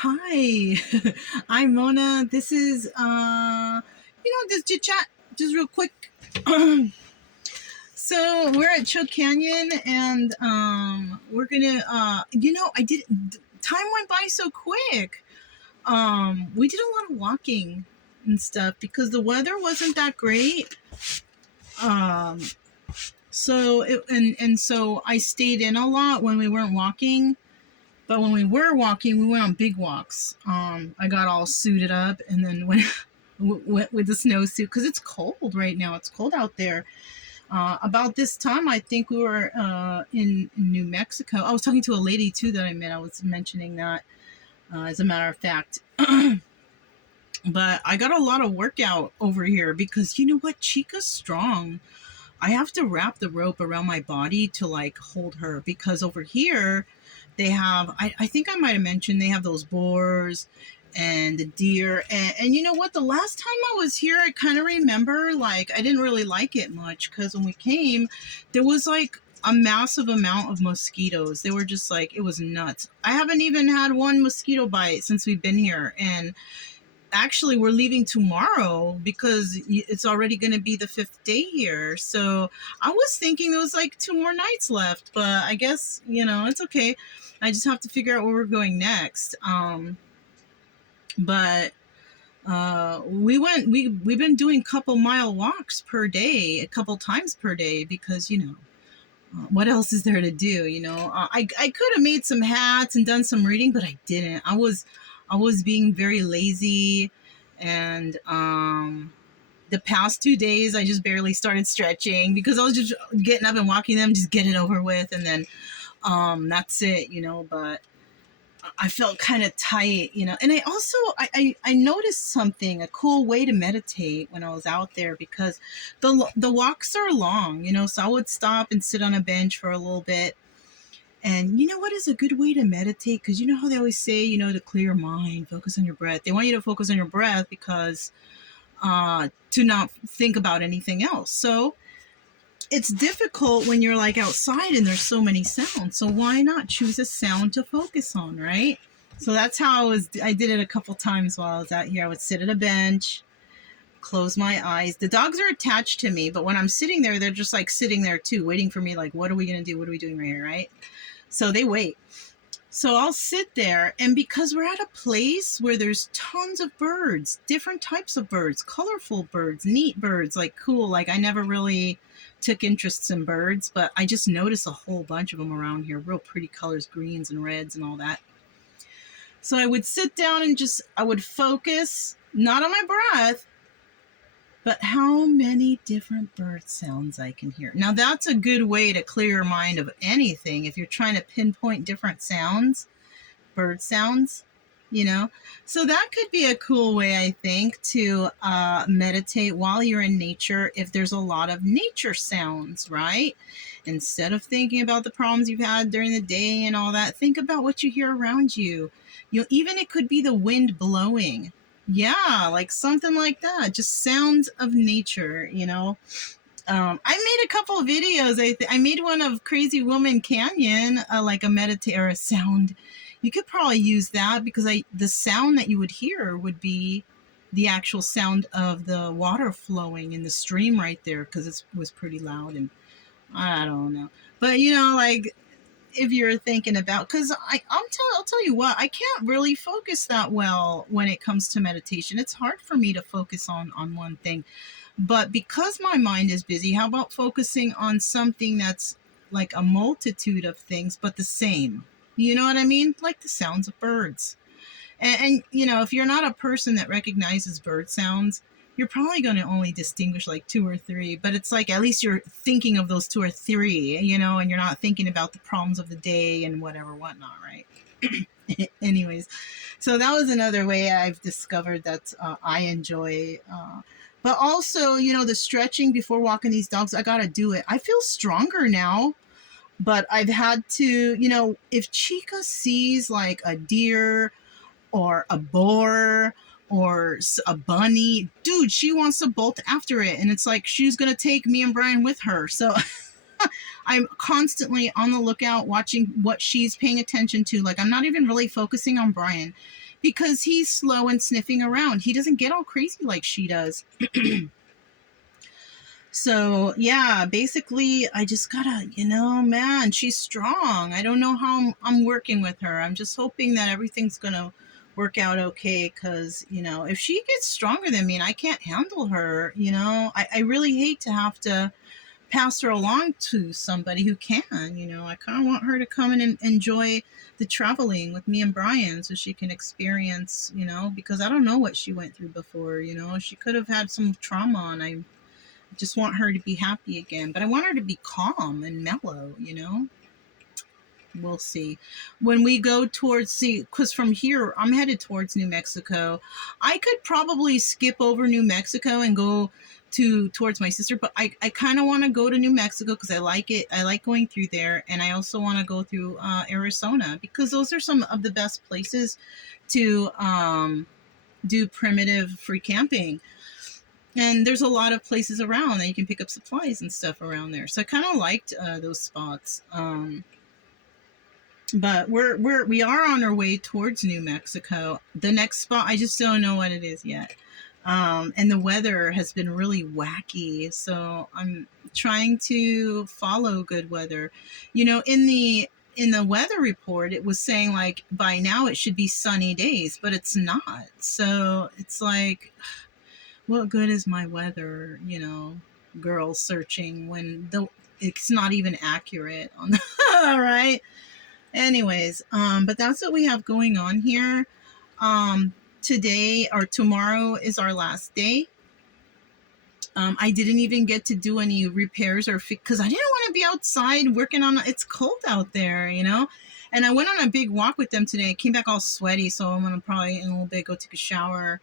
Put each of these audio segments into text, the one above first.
Hi, I'm Mona. This is this chit chat, just real quick. So we're at Choke Canyon, and we're gonna I did. Time went by so quick. We did a lot of walking and stuff because the weather wasn't that great. Um, so I stayed in a lot when we weren't walking. But when we were walking, we went on big walks. I got all suited up and then went with the snowsuit because it's cold right now. It's cold out there. About this time, I think we were in New Mexico. I was talking to a lady too that I met. I was mentioning that as a matter of fact. But I got a lot of workout over here because you know what? Chica's strong. I have to wrap the rope around my body to like hold her because over here they have, I think I might have mentioned they have those boars and the deer. And you know what? The last time I was here, I kind of remember like I didn't really like it much because when we came, there was like a massive amount of mosquitoes. They were just like, it was nuts. I haven't even had one mosquito bite since we've been here. And actually we're leaving tomorrow because it's already going to be the 5th day here. So I was thinking there was like 2 more nights left, but I guess it's okay. I just have to figure out where we're going next. But we've been doing couple-mile walks per day, a couple times per day, because what else is there to do? I could have made some hats and done some reading, but I didn't. I was being very lazy, and the past 2 days I just barely started stretching because I was just getting up and walking them, just get it over with, and then that's it, but I felt kind of tight, and I also I noticed something, a cool way to meditate when I was out there, because the walks are long, so I would stop and sit on a bench for a little bit. And you know what is a good way to meditate? Because you know how they always say, to clear your mind, focus on your breath. They want you to focus on your breath because to not think about anything else. So it's difficult when you're like outside and there's so many sounds. So why not choose a sound to focus on, right? So that's how I did it a couple times while I was out here. I would sit at a bench, close my eyes. The dogs are attached to me, but when I'm sitting there, they're just like sitting there too, waiting for me. Like, what are we going to do? What are we doing right here, right? So they wait. So I'll sit there, and because we're at a place where there's tons of birds, different types of birds, colorful birds, neat birds, like cool, like I never really took interests in birds, but I just noticed a whole bunch of them around here, real pretty colors, greens and reds and all that. So I would sit down and I would focus, not on my breath, but how many different bird sounds I can hear. Now that's a good way to clear your mind of anything. If you're trying to pinpoint different sounds, bird sounds, So that could be a cool way, I think, to meditate while you're in nature. If there's a lot of nature sounds, right? Instead of thinking about the problems you've had during the day and all that, think about what you hear around you. Even it could be the wind blowing. Yeah, like something like that. Just sounds of nature, I made a couple of videos. I made one of Crazy Woman Canyon, like a meditate or a sound. You could probably use that because the sound that you would hear would be the actual sound of the water flowing in the stream right there, because it was pretty loud, and I don't know. But like if you're thinking about, because I'll tell you what, I can't really focus that well when it comes to meditation. It's hard for me to focus on one thing. But because my mind is busy, how about focusing on something that's like a multitude of things, but the same? You know what I mean? Like the sounds of birds. And if you're not a person that recognizes bird sounds, you're probably going to only distinguish like 2 or 3. But it's like at least you're thinking of those 2 or 3, and you're not thinking about the problems of the day and whatnot, right? Anyways, so that was another way I've discovered that I enjoy. But also, the stretching before walking these dogs, I got to do it. I feel stronger now, but I've had to, if Chica sees like a deer or a boar or a bunny, dude, she wants to bolt after it. And it's like she's going to take me and Brian with her. So I'm constantly on the lookout, watching what she's paying attention to. Like, I'm not even really focusing on Brian. because he's slow and sniffing around. He doesn't get all crazy like she does. So yeah, basically I just gotta, man, she's strong. I don't know how I'm working with her. I'm just hoping that everything's gonna work out okay, because if she gets stronger than me and I can't handle her, I really hate to have to pass her along to somebody who can. I kind of want her to come in and enjoy the traveling with me and Brian, so she can experience, because I don't know what she went through before. She could have had some trauma, and I just want her to be happy again, but I want her to be calm and mellow. We'll see. When we go towards, because from here I'm headed towards New Mexico. I could probably skip over New Mexico and go towards my sister, but I kind of want to go to New Mexico because I like it. I like going through there, and I also want to go through Arizona, because those are some of the best places to do primitive free camping. And there's a lot of places around that you can pick up supplies and stuff around there. So I kind of liked those spots. But we are on our way towards New Mexico. The next spot, I just don't know what it is yet. And the weather has been really wacky, so I'm trying to follow good weather. In the weather report, it was saying like by now it should be sunny days, but it's not. So it's like, what good is my weather, girl searching when it's not even accurate on the all right. Anyways, but that's what we have going on here. Today or tomorrow is our last day. I didn't even get to do any repairs or because I didn't want to be outside working on. It's cold out there, And I went on a big walk with them today. I came back all sweaty, so I'm gonna probably in a little bit go take a shower,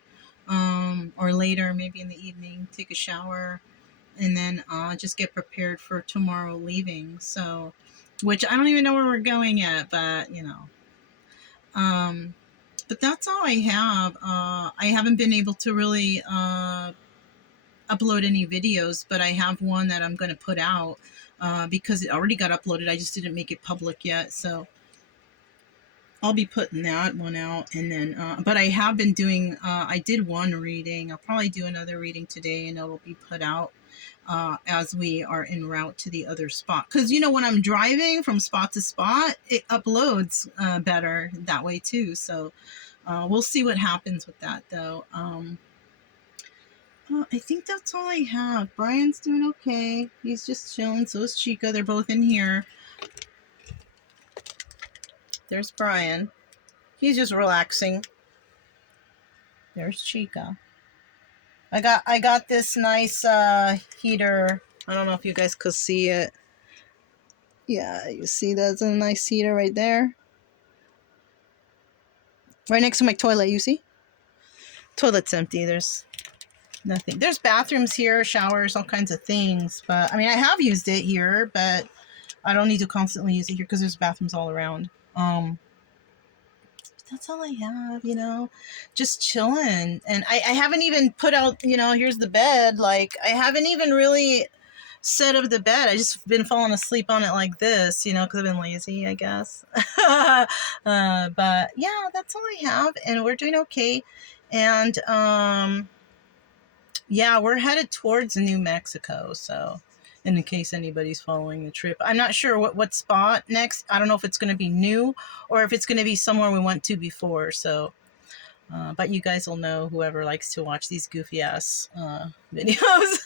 or later, maybe in the evening, take a shower, and then just get prepared for tomorrow leaving. So, which I don't even know where we're going yet, but but that's all I have. I haven't been able to really upload any videos, but I have one that I'm going to put out because it already got uploaded. I just didn't make it public yet, so I'll be putting that one out. And then, but I have been doing, I did one reading. I'll probably do another reading today, and it'll be put out as we are en route to the other spot. Because, when I'm driving from spot to spot, it uploads better that way too. So we'll see what happens with that, though. I think that's all I have. Brian's doing okay. He's just chilling. So is Chica. They're both in here. There's Brian. He's just relaxing. There's Chica. I got this nice heater. I don't know if you guys could see it. Yeah, you see that's a nice heater right there. Right next to my toilet, you see? Toilet's empty. There's nothing. There's bathrooms here, showers, all kinds of things. But, I mean, I have used it here, but I don't need to constantly use it here because there's bathrooms all around. That's all I have, just chilling. And I haven't even put out, here's the bed. Like, I haven't even really set up the bed. I just been falling asleep on it like this, because I've been lazy, I guess. But yeah, that's all I have. And we're doing okay. And, yeah, we're headed towards New Mexico. So in case anybody's following the trip, I'm not sure what spot next. I don't know if it's going to be new or if it's going to be somewhere we went to before. So, but you guys will know, whoever likes to watch these goofy ass videos.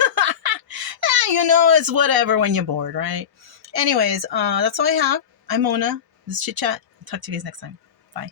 It's whatever when you're bored, right? Anyways, that's all I have. I'm Mona. This is Chit Chat. Talk to you guys next time. Bye.